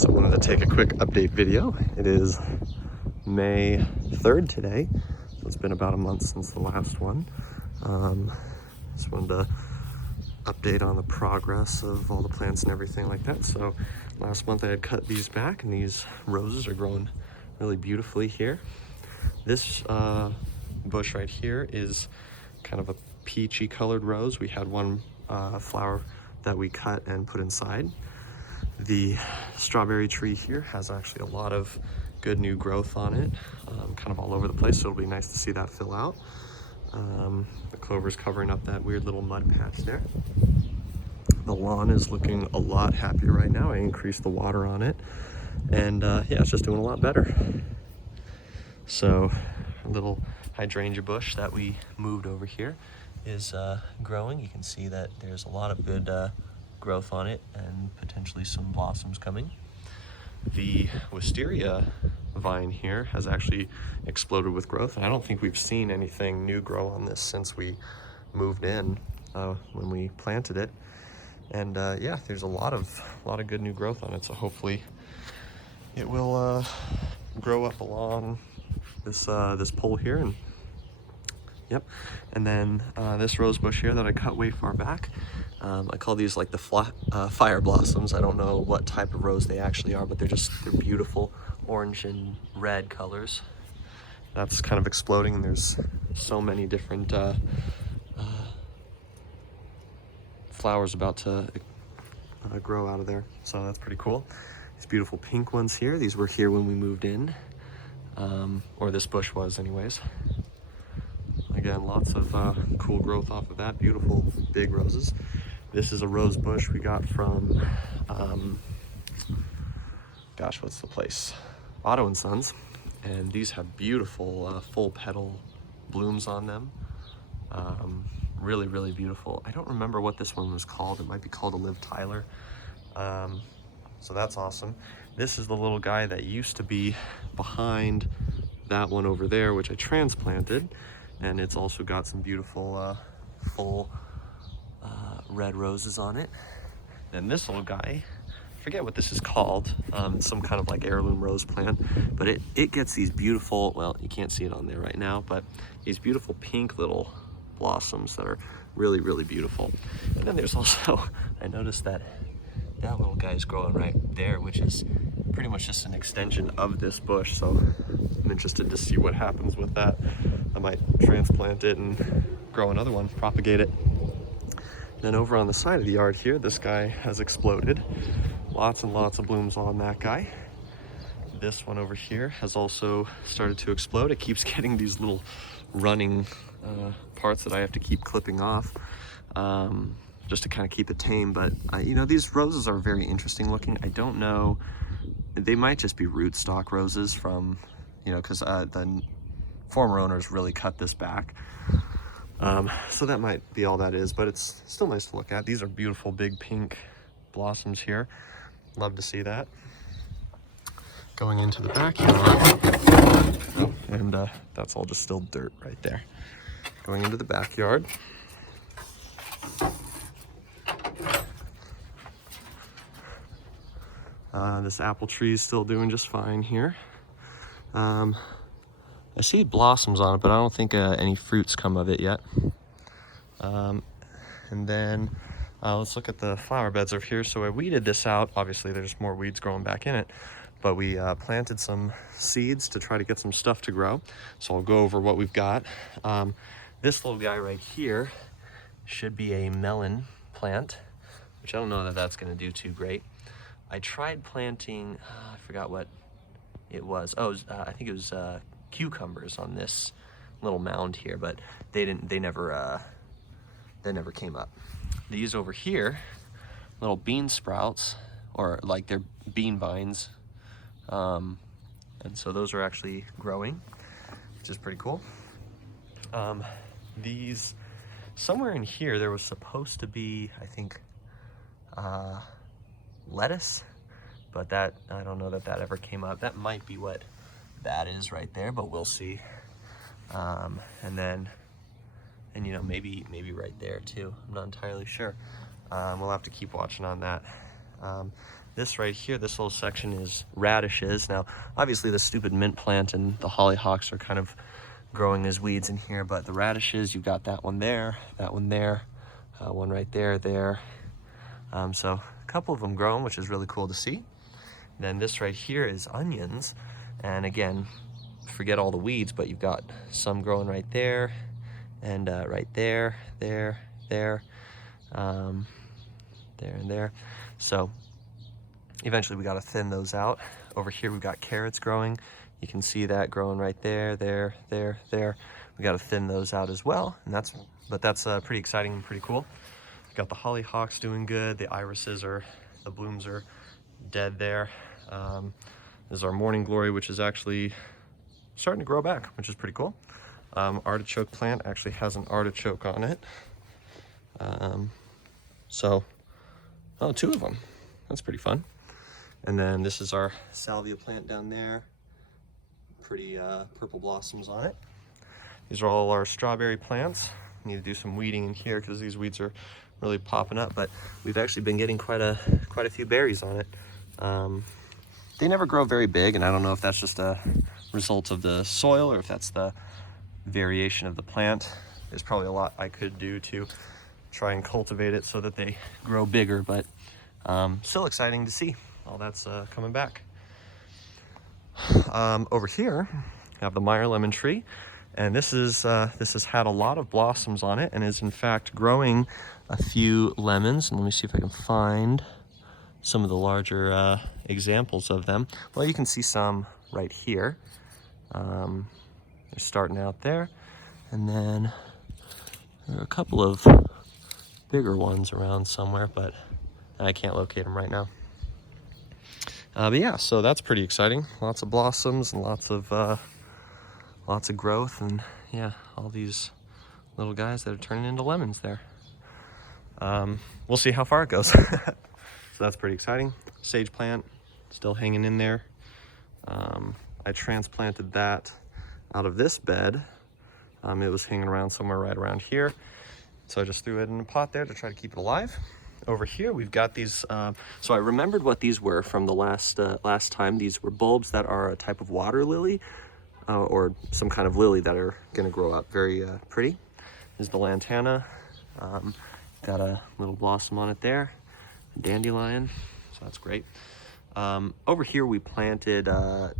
So I wanted to take a quick update video. It is May 3rd today, so it's been about a month since the last one. Just wanted to update on the progress of all the plants and everything like that. So last month I had cut these back, and these roses are growing really beautifully here. This bush right here is kind of a peachy colored rose. We had one flower that we cut and put inside. The strawberry tree here has actually a lot of good new growth on it, kind of all over the place, so it'll be nice to see that fill out. The clover's covering up that weird little mud patch there. The lawn is looking a lot happier right now. I increased the water on it, and yeah, it's just doing a lot better. So a little hydrangea bush that we moved over here is growing. You can see that there's a lot of good growth on it and potentially some blossoms coming. The wisteria vine here has actually exploded with growth, and I don't think we've seen anything new grow on this since we moved in when we planted it. And yeah, there's a lot of good new growth on it, so hopefully it will grow up along this this pole here. And yep, and then this rose bush here that I cut way far back, I call these like the fire blossoms. I don't know what type of rose they actually are, but they're beautiful orange and red colors. That's kind of exploding, and there's so many different flowers about to grow out of there, so that's pretty cool. These beautiful pink ones here, these were here when we moved in, or this bush was anyways. Again, lots of cool growth off of that. Beautiful big roses. This is a rose bush we got from, gosh, what's the place? Otto & Sons. And these have beautiful full petal blooms on them. Really, really beautiful. I don't remember what this one was called. It might be called a Liv Tyler. So that's awesome. This is the little guy that used to be behind that one over there, which I transplanted. And it's also got some beautiful full red roses on it. And this little guy, I forget what this is called, some kind of like heirloom rose plant, but it gets these beautiful, well, you can't see it on there right now, but these beautiful pink little blossoms that are really, really beautiful. And then there's also, I noticed that little guy is growing right there, which is pretty much just an extension of this bush, so I'm interested to see what happens with that. I might transplant it and grow another one, propagate it. Then over on the side of the yard here, this guy has exploded. Lots and lots of blooms on that guy. This one over here has also started to explode. It keeps getting these little running parts that I have to keep clipping off, just to kind of keep it tame. But you know, these roses are very interesting looking. I don't know, they might just be rootstock roses from, you know, because the former owners really cut this back. So that might be all that is, but it's still nice to look at. These are beautiful big pink blossoms here. Love to see that. Going into the backyard, oh, and that's all just still dirt right there. Going into the backyard, this apple tree is still doing just fine here. I see blossoms on it, but I don't think any fruits come of it yet. And then let's look at the flower beds over here. So I weeded this out. Obviously there's more weeds growing back in it, but we planted some seeds to try to get some stuff to grow. So I'll go over what we've got. This little guy right here should be a melon plant, which I don't know that that's going to do too great. I tried planting, I forgot what it was. Oh, I think it was cucumbers on this little mound here, but they never came up. These over here, little bean sprouts, or like they're bean vines, and so those are actually growing, which is pretty cool. These, somewhere in here there was supposed to be, I think, lettuce, but that, I don't know that that ever came up. That might be what that is right there, but we'll see. And you know, maybe right there too. I'm not entirely sure. We'll have to keep watching on that. This right here, this little section is radishes. Now, obviously the stupid mint plant and the hollyhocks are kind of growing as weeds in here, but the radishes, you've got that one there, one right there. So a couple of them growing, which is really cool to see. Then this right here is onions. And again, forget all the weeds, but you've got some growing right there and right there, there, and there. So eventually we got to thin those out. Over here we've got carrots growing. You can see that growing right there. We got to thin those out as well, and that's pretty exciting and pretty cool. We've got the hollyhocks doing good. The the blooms are dead there. This is our morning glory, which is actually starting to grow back, which is pretty cool. Artichoke plant actually has an artichoke on it. Two of them. That's pretty fun. And then this is our salvia plant down there. Pretty purple blossoms on it. These are all our strawberry plants. Need to do some weeding in here because these weeds are really popping up, but we've actually been getting quite a few berries on it. They never grow very big, and I don't know if that's just a result of the soil or if that's the variation of the plant. There's probably a lot I could do to try and cultivate it so that they grow bigger, but still exciting to see all that's coming back. Over here we have the Meyer lemon tree, and this has had a lot of blossoms on it and is in fact growing a few lemons. And let me see if I can find some of the larger examples of them. Well, you can see some right here. They're starting out there, and then there are a couple of bigger ones around somewhere, but I can't locate them right now. But yeah, so that's pretty exciting. Lots of blossoms and lots of growth, and yeah, all these little guys that are turning into lemons there. We'll see how far it goes. So that's pretty exciting. Sage plant still hanging in there. I transplanted that out of this bed. It was hanging around somewhere right around here, so I just threw it in a pot there to try to keep it alive. Over here we've got these, so I remembered what these were from the last time. These were bulbs that are a type of water lily, or some kind of lily that are going to grow up very pretty. This is the lantana. Got a little blossom on it there. Dandelion, so that's great. Over here we planted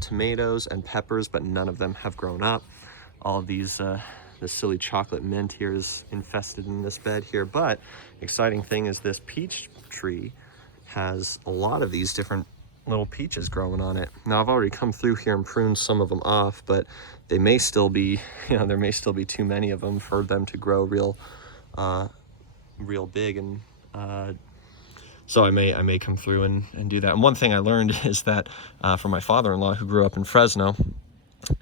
tomatoes and peppers, but none of them have grown up. All of these, this silly chocolate mint here is infested in this bed here, but exciting thing is this peach tree has a lot of these different little peaches growing on it. Now I've already come through here and pruned some of them off, but they may still be, there may still be too many of them for them to grow real big, and so I may come through and do that. And one thing I learned is that from my father-in-law who grew up in Fresno,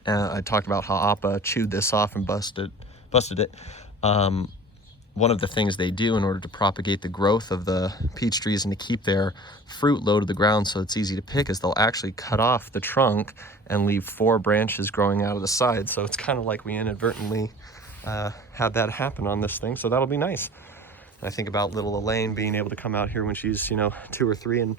I talked about how Appa chewed this off and busted it. One of the things they do in order to propagate the growth of the peach trees and to keep their fruit low to the ground so it's easy to pick is they'll actually cut off the trunk and leave 4 branches growing out of the side. So it's kind of like we inadvertently had that happen on this thing, so that'll be nice. I think about little Elaine being able to come out here when she's 2 or 3 and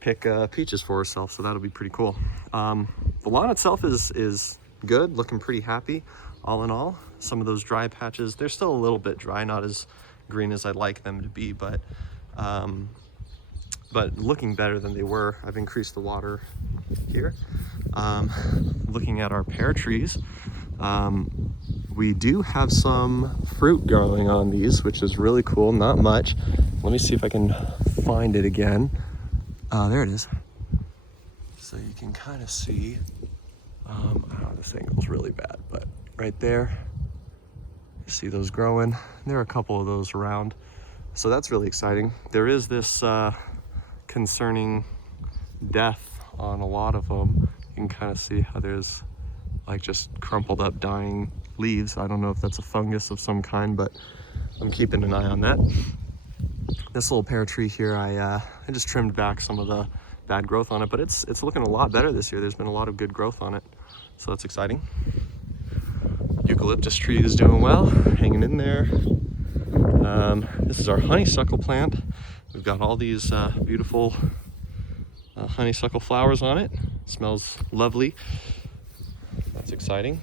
pick peaches for herself, so that'll be pretty cool. The lawn itself is good, looking pretty happy all in all. Some of those dry patches, they're still a little bit dry, not as green as I'd like them to be, but looking better than they were. I've increased the water here. Looking at our pear trees, we do have some fruit growing on these, which is really cool. Not much. Let me see if I can find it again. There it is. So you can kind of see, I don't know, this angle's really bad, but right there, you see those growing. There are a couple of those around. So that's really exciting. There is this concerning death on a lot of them. You can kind of see how there's like just crumpled up dying leaves. I don't know if that's a fungus of some kind, but I'm keeping an eye on that. This little pear tree here, I just trimmed back some of the bad growth on it, but it's looking a lot better this year. There's been a lot of good growth on it, so that's exciting. Eucalyptus tree is doing well, hanging in there. This is our honeysuckle plant. We've got all these beautiful honeysuckle flowers on it. Smells lovely. That's exciting.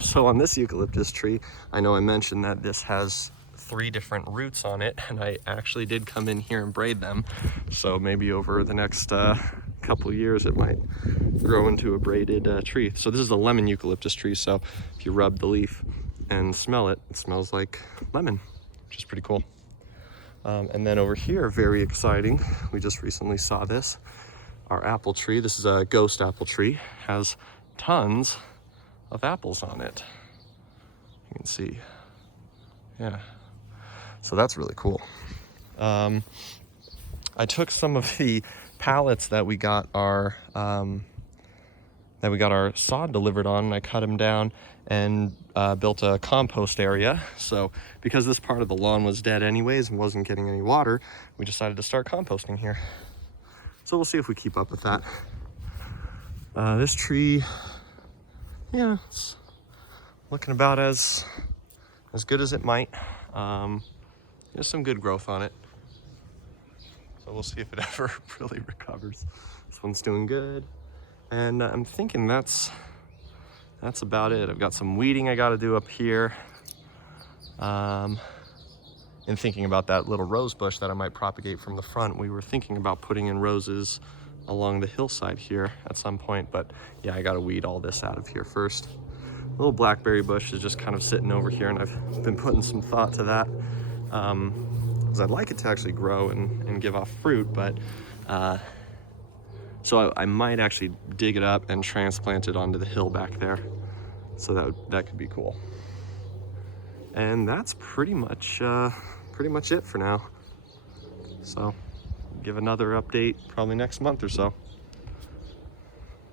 So on this eucalyptus tree, I know I mentioned that this has 3 different roots on it, and I actually did come in here and braid them. So maybe over the next couple years it might grow into a braided tree. So this is a lemon eucalyptus tree, so if you rub the leaf and smell it, it smells like lemon, which is pretty cool. And then over here, very exciting, we just recently saw this, our apple tree. This is a ghost apple tree, has tons of apples on it. You can see, yeah. So that's really cool. I took some of the pallets that we got our sod delivered on, and I cut them down and built a compost area. So because this part of the lawn was dead anyways and wasn't getting any water, we decided to start composting here. So we'll see if we keep up with that. This tree, yeah, it's looking about as good as it might. There's some good growth on it. So we'll see if it ever really recovers. This one's doing good. And I'm thinking that's about it. I've got some weeding I gotta do up here. And thinking about that little rose bush that I might propagate from the front. We were thinking about putting in roses along the hillside here at some point, but yeah, I gotta weed all this out of here first. A little blackberry bush is just kind of sitting over here, and I've been putting some thought to that. Because I'd like it to actually grow and give off fruit, but so I might actually dig it up and transplant it onto the hill back there. So that could be cool. And that's pretty much it for now. So give another update probably next month or so.